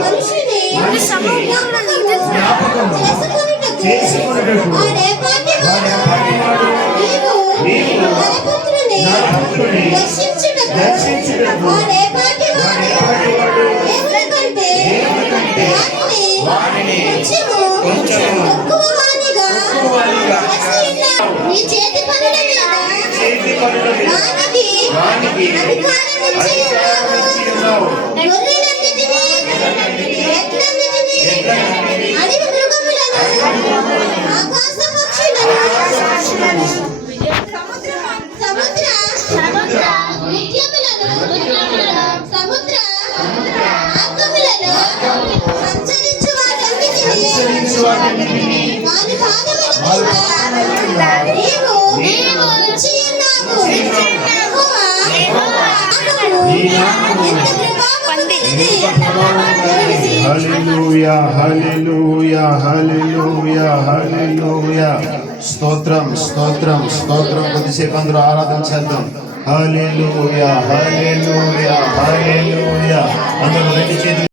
మనిషిని జ్ఞాపకం చేసుకొనుటకు నీవు నరపుత్రుని దర్శించుటకు వానిని కొంచెము తక్కువవానిగా నీ చేతి పనుల మీద వానికి అధికారం ఇచ్చి ఉన్నావు. గొర్రెలన్నిటినీ, ఎడ్లన్నిటినీ, అడవి మృగములను, ఆకాశ పక్షులను, సముద్ర నిత్యములను, సముద్ర ఆత్మములను, సంచరించు వాటన్నిటినీ వాని పాదముల మీద నీవు ఉంచి ఉన్నావు. హల్లెలూయా హల్లెలూయా హల్లెలూయా హల్లెలూయా. స్తోత్రం స్తోత్రం స్తోత్రం. కొద్దిసేపు అందరూ ఆరాధన చేద్దాం. హల్లెలూయా హల్లెలూయా హల్లెలూయా. అందరూ రెండు చేతులు